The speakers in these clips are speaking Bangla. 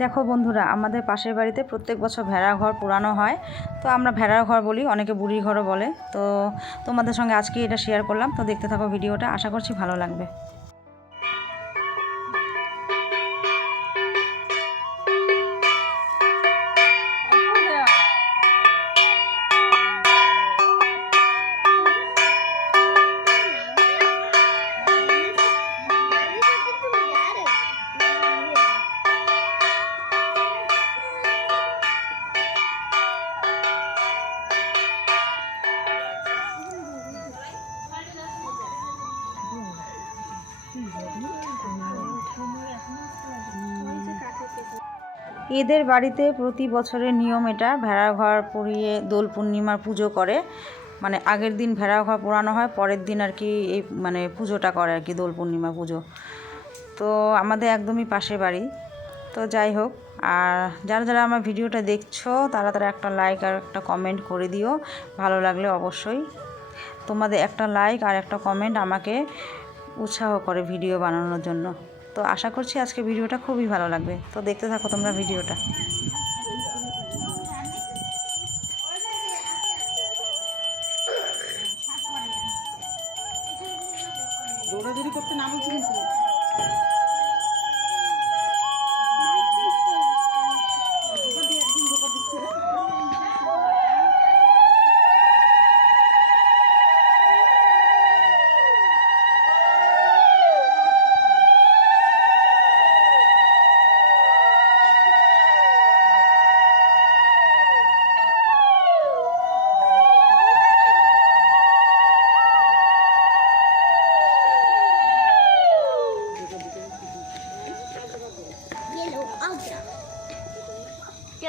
দেখো বন্ধুরা, আমাদের পাশের বাড়িতে প্রত্যেক বছর ভেড়া ঘর পুরানো হয়। তো আমরা ভেড়ার ঘর বলি, অনেকে বুড়ির ঘরও বলে। তো তোমাদের সঙ্গে আজকে এটা শেয়ার করলাম। তো দেখতে থাকো ভিডিওটা, আশা করছি ভালো লাগবে। এদের বাড়িতে প্রতি বছরের নিয়ম এটা ভেড়ার ঘর পুড়িয়ে দোল পূর্ণিমার পুজো করে। মানে আগের দিন ভেড়ার ঘর পোড়ানো হয়, পরের দিন আর কি এই মানে পুজোটা করে আর কি দোল পূর্ণিমা পুজো। তো আমাদের একদমই পাশে বাড়ি। তো যাই হোক, আর যারা যারা আমার ভিডিওটা দেখছ, তারা তারা একটা লাইক আর একটা কমেন্ট করে দিও। ভালো লাগলে অবশ্যই। তোমাদের একটা লাইক আর একটা কমেন্ট আমাকে উৎসাহ করে ভিডিও বানানোর জন্য। তো আশা করছি আজকে ভিডিওটা খুবই ভালো লাগবে। তো দেখতে থাকো তোমরা ভিডিওটা।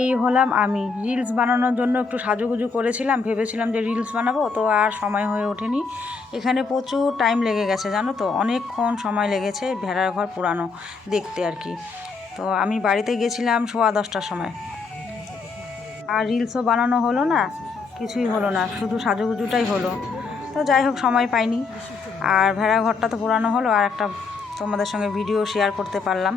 এই হলাম আমি। রিলস বানানোর জন্য একটু সাজুগুজু করেছিলাম, ভেবেছিলাম যে রিলস বানাবো, তো আর সময় হয়ে ওঠেনি। এখানে প্রচুর টাইম লেগে গেছে, জানো তো? অনেকক্ষণ সময় লেগেছে ভেড়ার ঘর পুরানো দেখতে আর কি। তো আমি বাড়িতে গেছিলাম সোয়া দশটার সময়। আর রিলসও বানানো হলো না, কিছুই হলো না, শুধু সাজুগুজুটাই হলো। তো যাই হোক, সময় পাইনি। আর ভেড়া ঘরটা তো পুরানো হলো, আর একটা তোমাদের সঙ্গে ভিডিও শেয়ার করতে পারলাম।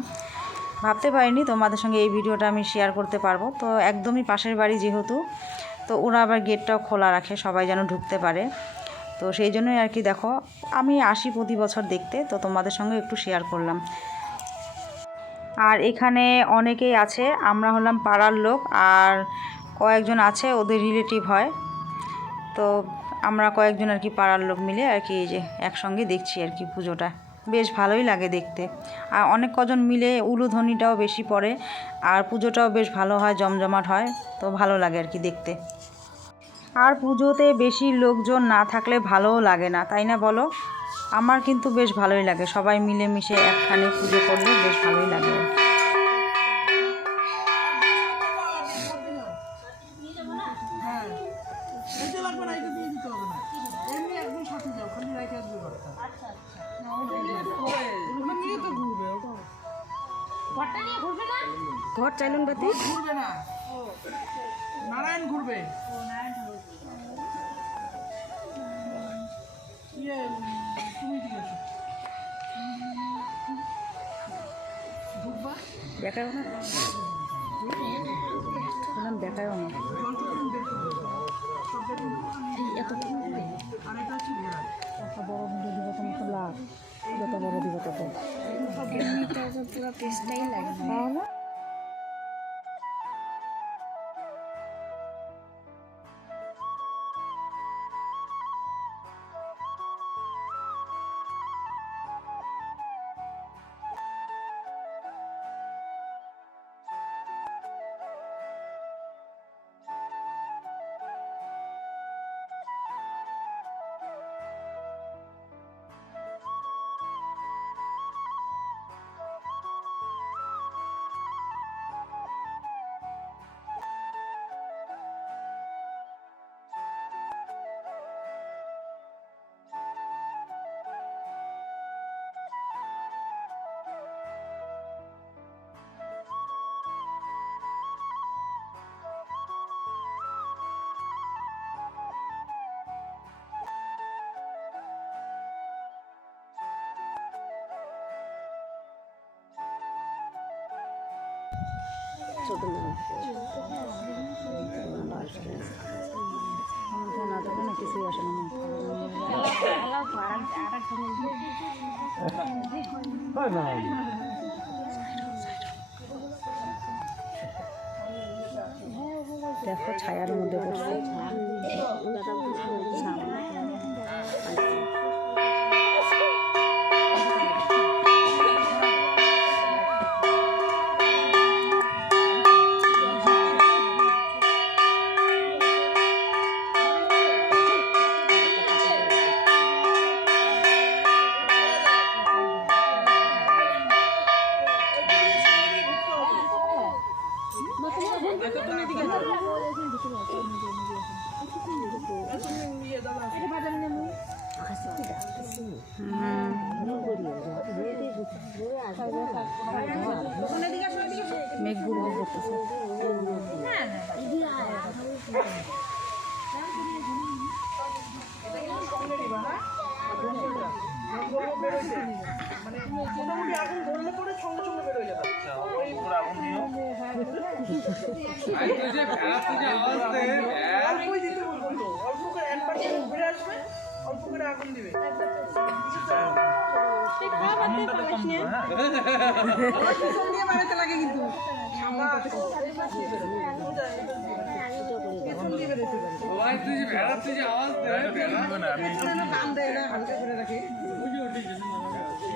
ভাবতে পারিনি তোমাদের সঙ্গে এই ভিডিওটা আমি শেয়ার করতে পারব। তো একদমই পাশের বাড়ি যেহেতু, তো ওরা আবার গেটটাও খোলা রাখে, সবাই যেন ঢুকতে পারে। তো সেই জন্যই আর কি দেখো, আমি আসি প্রতি বছর দেখতে, তো তোমাদের সঙ্গে একটু শেয়ার করলাম। আর এখানে অনেকেই আছে, আমরা হলাম পাড়ার লোক, আর কয়েকজন আছে, ওদের রিলেটিভ হয়। তো আমরা কয়েকজন আর কি পাড়ার লোক মিলে আর কি এই যে একসঙ্গে দেখছি আর কি পুজোটা। বেশ ভালোই লাগে দেখতে। আর অনেক কজন মিলে উলুধ্বনিটাও বেশি পড়ে, আর পুজোটাও বেশ ভালো হয়, জমজমাট হয়, তো ভালো লাগে আর কি দেখতে। আর পুজোতে বেশি লোকজন না থাকলে ভালোও লাগে না, তাই না বলো? আমার কিন্তু বেশ ভালোই লাগে, সবাই মিলেমিশে একখানে পুজো করলে বেশ ভালোই লাগে। আর কি। মোমবাতি ঘুরবে না। নারায়ণ ঘুরবে। ইয়ে, দেখায় না? দেখায় না। এত বড় ভিডিও যত বড় দিব তত পুরো পেস্টাই লাগে। তাহলে দেখো ছায়ার মধ্যে পড়ছে মেঘ গুড় করতেছে মানে মোটামুটি আগুন ধরলে পরে সঙ্গে সঙ্গে বেরোয় যাবে। অল্পই দিতে বলব তো অল্প করে এক পার্সেন্ট ঘুরে আসবে অল্প করে আগুন দিবে। পিছন দিয়ে বাড়াতে লাগে কিন্তু। পেছন দিয়ে বেরোতে পারে? পেছনে না কান দেয় না হালকা করে রাখে।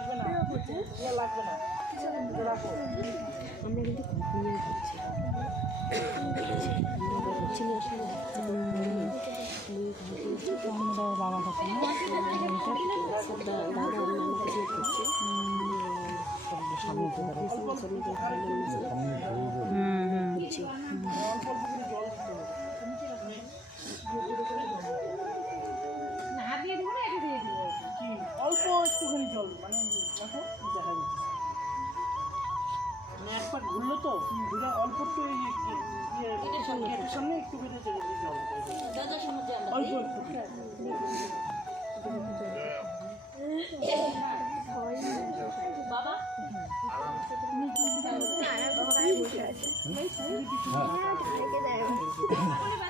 লাগবে না। লাগবে না। অল্প একটু গেটের সামনে একটু বেঁধে চলে অল্প একটু গুন্ডা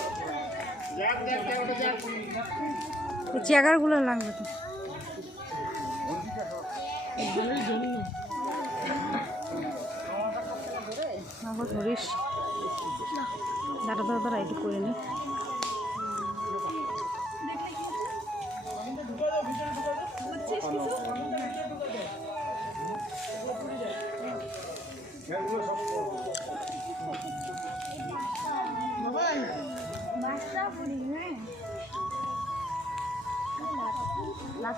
চেয়ারগুলো লাগবে তো। ধরিস। দাঁড়া দাঁড়া দাঁড়া একটু করে নি।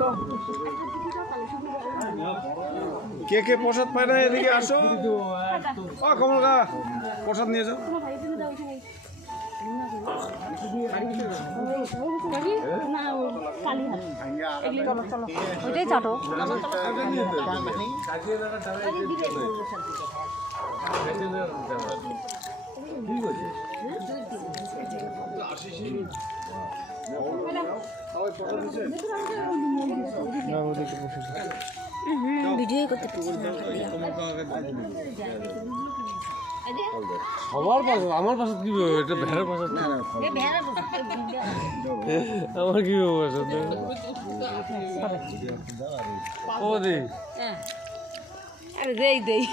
দাও। কে কে প্রসাদ পায় না? এদিকে আসো। ও, কমল গা প্রসাদ নিয়ে যাও। ওইটাই চাটো সবার পাশে আমার পাশে কি হবে? এটা ভেড়ার পাশে আমার কি হবে পাশে? ও দি? আরে দেই দেই।